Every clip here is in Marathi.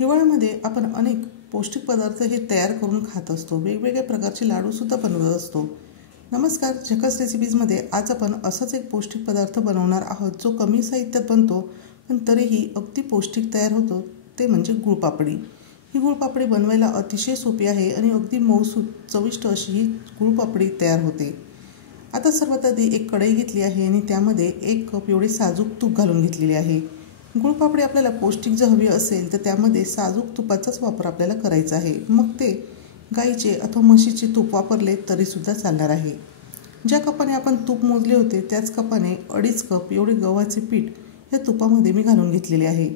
हिवाळ्यामध्ये आपण अनेक पौष्टिक पदार्थ हे तयार करून खात असतो. वेगवेगळ्या प्रकारचे लाडूसुद्धा बनवत असतो. नमस्कार, झकास रेसिपीजमध्ये आज आपण असाच एक पौष्टिक पदार्थ बनवणार आहोत जो कमी साहित्यात बनतो पण तरीही अगदी पौष्टिक तयार होतो. ते म्हणजे गुळपापडी. ही गुळपापडी बनवायला अतिशय सोपी आहे आणि अगदी मऊसूत चविष्ट अशी ही गुळपापडी तयार होते. आता सर्वात आधी एक कढई घेतली आहे आणि त्यामध्ये 1 कप एवढे साजूक तूप घालून घेतलेले आहे. गुळपापडी आपल्याला पौष्टिक जर हवी असेल तर त्यामध्ये साजूक तुपाचाच वापर आपल्याला करायचा आहे. मग ते गाईचे अथवा म्हशीचे तूप वापरले तरीसुद्धा चालणार आहे. ज्या कपाने आपण तूप मोजले होते त्याच कपाने 2.5 कप एवढे गव्हाचे पीठ या तुपामध्ये मी घालून घेतलेले आहे.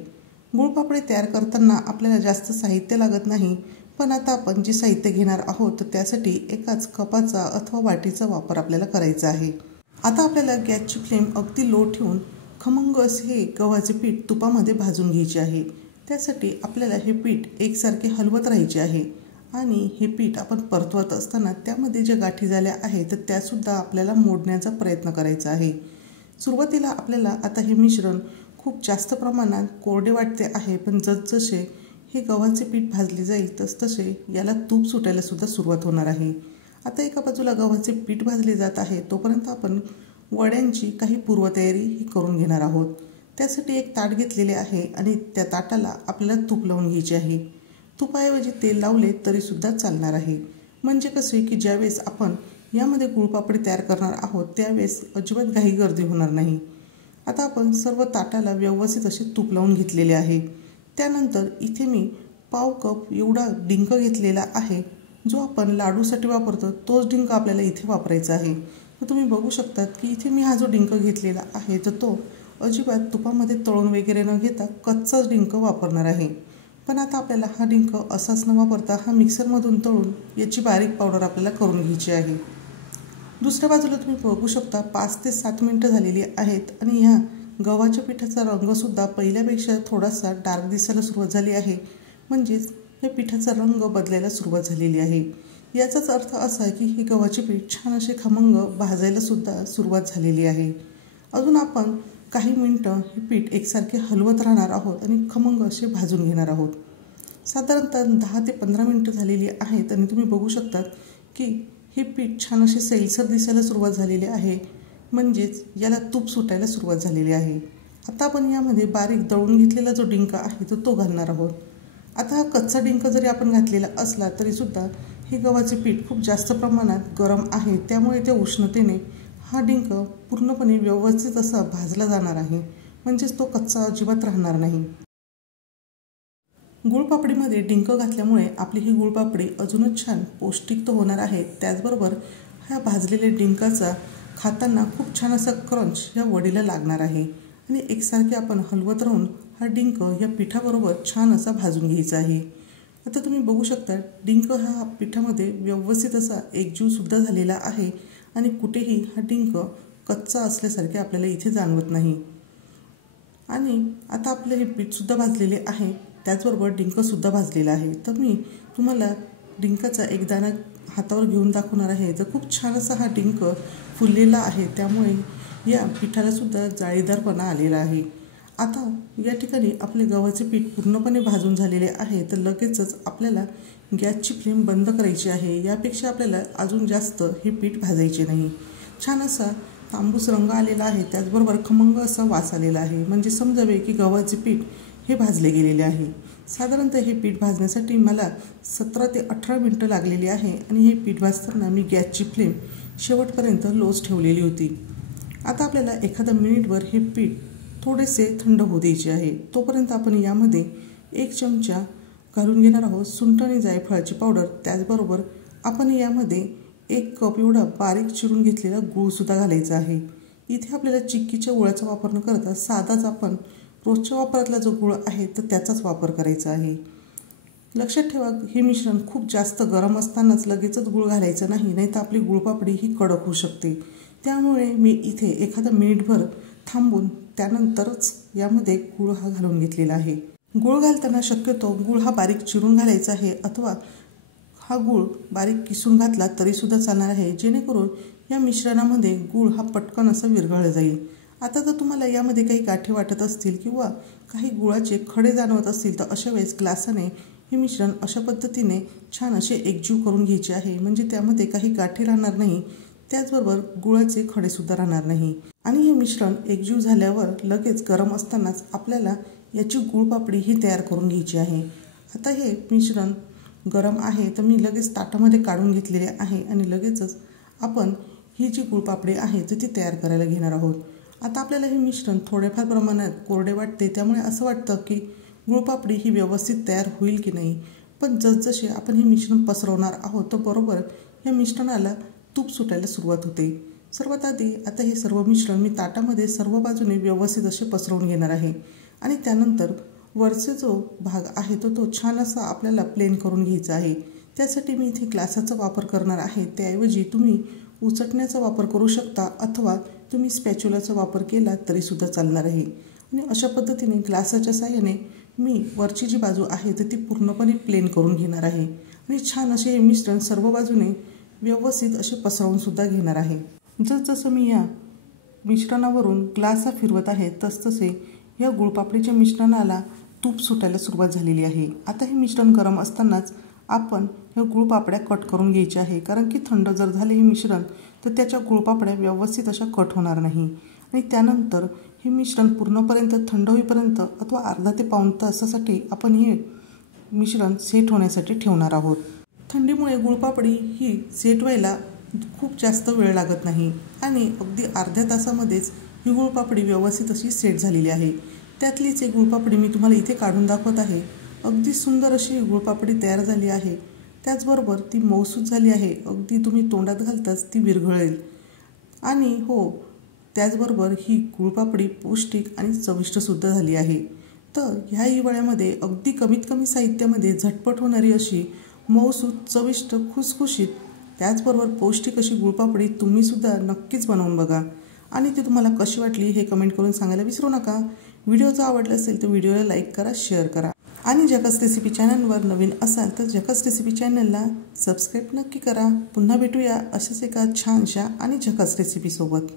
गुळपापडी तयार करताना आपल्याला जास्त साहित्य लागत नाही, पण आता आपण जे साहित्य घेणार आहोत तर त्यासाठी एकाच कपाचा अथवा वाटीचा वापर आपल्याला करायचा आहे. आता आपल्याला गॅसची फ्लेम अगदी लो ठेवून खमंग असे हे गव्हाचे पीठ तुपामध्ये भाजून घ्यायचे आहे. त्यासाठी आपल्याला हे पीठ एकसारखे हलवत राहायचे आहे आणि हे पीठ आपण परतवत असताना त्यामध्ये ज्या गाठी झाल्या आहेत तर त्यासुद्धा आपल्याला मोडण्याचा प्रयत्न करायचा आहे. सुरुवातीला आपल्याला आता हे मिश्रण खूप जास्त प्रमाणात कोरडे वाटते आहे, पण जसजसे हे गव्हाचे पीठ भाजले जाईल तसतसे याला तूप सुटायला सुद्धा सुरुवात होणार आहे. आता एका बाजूला गव्हाचे पीठ भाजले जात आहे तोपर्यंत आपण वड्यांची काही पूर्वतयारी ही करून घेणार आहोत. त्यासाठी एक ताट घेतलेले आहे आणि त्या ताटाला आपल्याला तूप लावून घ्यायचे आहे. तुपाऐवजी तेल लावले तरीसुद्धा चालणार आहे. म्हणजे कसे की ज्यावेळेस आपण यामध्ये गुळपापडी तयार करणार आहोत त्यावेळेस अजिबात घाई गर्दी होणार नाही. आता आपण सर्व ताटाला व्यवस्थित असे तूप लावून घेतलेले आहे. त्यानंतर इथे मी पाव कप एवढा डिंक घेतलेला आहे. जो आपण लाडूसाठी वापरतो तोच डिंक आपल्याला इथे वापरायचा आहे. तर तुम्ही बघू शकतात की इथे मी हा जो डिंक घेतलेला आहे तर तो अजिबात तुपामध्ये तळून वगैरे न घेता कच्चाच डिंक वापरणार आहे. पण आता आपल्याला हा डिंक असाच न वापरता हा मिक्सरमधून तळून याची बारीक पावडर आपल्याला करून घ्यायची आहे. दुसऱ्या बाजूला तुम्ही बघू शकता 5 ते 7 मिनिटं झालेली आहेत आणि ह्या गव्हाच्या पिठाचा रंगसुद्धा पहिल्यापेक्षा थोडासा डार्क दिसायला सुरुवात झाली आहे. म्हणजेच या पिठाचा रंग बदलायला सुरुवात झालेली आहे. याचाच अर्थ असा की हे गव्हाचे पीठ छान असे खमंग भाजायला सुद्धा सुरुवात झालेली आहे. अजून आपण काही मिनटं हे पीठ एकसारखे हलवत राहणार आहोत आणि खमंग असे भाजून घेणार आहोत. साधारणतः 10 ते 15 मिनिटं झालेली आहेत आणि तुम्ही बघू शकतात की हे पीठ छान असे सैलसर दिसायला सुरुवात झालेली आहे. म्हणजेच याला तूप सुटायला सुरुवात झालेली आहे. आता आपण यामध्ये बारीक दळून घेतलेला जो डिंक आहे तो घालणार आहोत. आता हा कच्चा डिंक जरी आपण घातलेला असला तरीसुद्धा हे गव्हाचे पीठ खूप जास्त प्रमाणात गरम आहे. त्यामुळे त्या उष्णतेने हा डिंक पूर्णपणे व्यवस्थित असा भाजला जाणार आहे. म्हणजेच तो कच्चा अजिबात राहणार नाही. गुळपापडीमध्ये डिंक घातल्यामुळे आपली ही गुळपापडी अजूनच छान पौष्टिक तर होणार आहे. त्याचबरोबर ह्या भाजलेल्या डिंकाचा खाताना खूप छान असा क्रंच या वडीला लागणार आहे आणि एकसारखे आपण हलवत राहून हा डिंक या पिठाबरोबर छान असा भाजून घ्यायचा आहे. आता तुम्ही बघू शकता डिंक हा पिठामध्ये व्यवस्थित असा एकजीवसुद्धा झालेला आहे आणि कुठेही हा डिंक कच्चा असल्यासारखे आपल्याला इथे जाणवत नाही. आणि आता आपले हे पीठसुद्धा भाजलेले आहे, त्याचबरोबर डिंकसुद्धा भाजलेला आहे. तर मी तुम्हाला डिंकाचा एक दाणा हातावर घेऊन दाखवणार आहे. तर खूप छान असा हा डिंक फुललेला आहे, त्यामुळे या पिठालासुद्धा जाळीदारपणा आलेला आहे. आता या ठिकाणी आपले गव्हाचे पीठ पूर्णपणे भाजून झालेले आहे. तर लगेचच आपल्याला गॅसची फ्लेम बंद करायची आहे. यापेक्षा आपल्याला अजून जास्त हे पीठ भाजायचे नाही. छान असा तांबूस रंग आलेला आहे, त्याचबरोबर खमंग असा वास आलेला आहे. म्हणजे समजावे की गव्हाचे पीठ हे भाजले गेलेले आहे. साधारणतः हे पीठ भाजण्यासाठी मला 17 ते 18 मिनिटं लागलेली आहे आणि हे पीठ भाजताना मी गॅसची फ्लेम शेवटपर्यंत लोच ठेवलेली होती. आता आपल्याला एखादा मिनिटभर हे पीठ थोडेसे थंड होऊ द्यायचे आहे. तोपर्यंत आपण यामध्ये 1 चमचा घालून घेणार आहोत सुंठ आणि जायफळाची पावडर. त्याचबरोबर आपण यामध्ये 1 कप एवढा बारीक चिरून घेतलेला गूळसुद्धा घालायचा आहे. इथे आपल्याला चिक्कीच्या गुळाचा वापर न करता साधाच आपण रोजच्या वापरातला जो गूळ आहे तर त्याचाच वापर करायचा आहे. लक्षात ठेवा हे मिश्रण खूप जास्त गरम असतानाच लगेचच गूळ घालायचं नाही, नाहीतर आपली गुळपापडी ही कडक होऊ शकते. त्यामुळे मी इथे एखादा मिनिटभर थांबून त्यानंतरच यामध्ये गूळ हा घालून घेतलेला आहे. गूळ घालताना शक्यतो गूळ हा बारीक चिरून घालायचा आहे अथवा हा गूळ बारीक किसून घातला तरीसुद्धा चालणार आहे, जेणेकरून या मिश्रणामध्ये गूळ हा पटकन असा विरघळला जाईल. आता जर तुम्हाला यामध्ये काही गाठी वाटत असतील किंवा काही गुळाचे खडे जाणवत असतील तर अशा वेळेस ग्लासाने हे मिश्रण अशा पद्धतीने छान असे एकजीव करून घ्यायचे आहे, म्हणजे त्यामध्ये काही गाठी राहणार नाही, त्याचबरोबर गुळाचे खडेसुद्धा राहणार नाही। आणि हे मिश्रण एकजीव झाल्यावर लगेच गरम असतानाच आपल्याला याची गुळपापडी ही तयार करून घ्यायची आहे। आता हे मिश्रण गरम आहे तर मी लगेच ताटामध्ये काढून घेतलेले आहे आणि लगेचच आपण ही जी गुळपापडी आहे तर ती तयार करायला घेणार आहोत। आता आपल्याला हे मिश्रण थोडेफार प्रमाणात कोरडे वाटते, त्यामुळे असं वाटतं की गुळपापडी ही व्यवस्थित तयार होईल की नाही, पण जसजसे आपण हे मिश्रण पसरवणार आहोत तर बरोबर या मिश्रणाला तूप सुटायला सुरुवात होते। सर्वात आधी आता हे सर्व मिश्रण मी ताटामध्ये सर्व बाजूने व्यवस्थित असे पसरवून घेणार आहे आणि त्यानंतर वरचे जो भाग आहे तो छान असा आपल्याला प्लेन करून घ्यायचा आहे। त्यासाठी मी इथे ग्लासाचा वापर करणार आहे, त्याऐवजी तुम्ही उचटण्याचा वापर करू शकता अथवा तुम्ही स्पॅच्युलाचा वापर केला तरी सुद्धा चालणार आहे। आणि अशा पद्धतीने ग्लासाच्या साहाय्याने मी वरची जी बाजू आहे तर ती पूर्णपणे प्लेन करून घेणार आहे आणि छान असे हे मिश्रण सर्व बाजूने व्यवस्थित असे पसरवून सुद्धा घेणार आहे। जसजसं मी या मिश्रणावरून ग्लास फिरवत आहे तसतसे या गुळपापडीच्या मिश्रणाला तूप सुटायला सुरुवात झालेली आहे। आता हे मिश्रण गरम असतानाच आपण या गुळपापड्या कट करून घ्यायच्या आहे, कारण की थंड जर झाले हे मिश्रण तर त्याच्या गुळपापड्या व्यवस्थित अशा कट होणार नाही। आणि त्यानंतर हे मिश्रण पूर्णपर्यंत थंड होईपर्यंत अथवा अर्धा ते पाऊण तासासाठी आपण हे मिश्रण सेट होण्यासाठी ठेवणार आहोत। थंडीमुळे गुळपापडी ही सेट व्हायला खूप जास्त वेळ लागत नाही आणि अगदी अर्ध्या तासामध्येच ही गुळपापडी व्यवस्थित अशी सेट झालेली आहे। त्यातलीच एक गुळपापडी मी तुम्हाला इथे काढून दाखवत आहे। अगदी सुंदर अशी गुळपापडी तयार झाली आहे, त्याचबरोबर ती मऊसूत झाली आहे, अगदी तुम्ही तोंडात घालताच ती विरघळेल। आणि हो, त्याचबरोबर ही गुळपापडी पौष्टिक आणि चविष्टसुद्धा झाली आहे। तर ह्या हिवाळ्यामध्ये अगदी कमीत कमी साहित्यामध्ये झटपट होणारी अशी मऊसूत, चविष्ट, खुसखुशीत, त्याचबरोबर पौष्टिक अशी गुळपापडी तुम्हीसुद्धा नक्कीच बनवून बघा आणि ती तुम्हाला कशी वाटली हे कमेंट करून सांगायला विसरू नका। व्हिडिओ जर आवडला असेल तर व्हिडिओला लाईक करा, शेअर करा आणि झकास रेसिपी चॅनलवर नवीन असाल तर झकास रेसिपी चॅनलला सबस्क्राईब नक्की करा। पुन्हा भेटूया अशाच एका छानशा आणि झकास रेसिपीसोबत।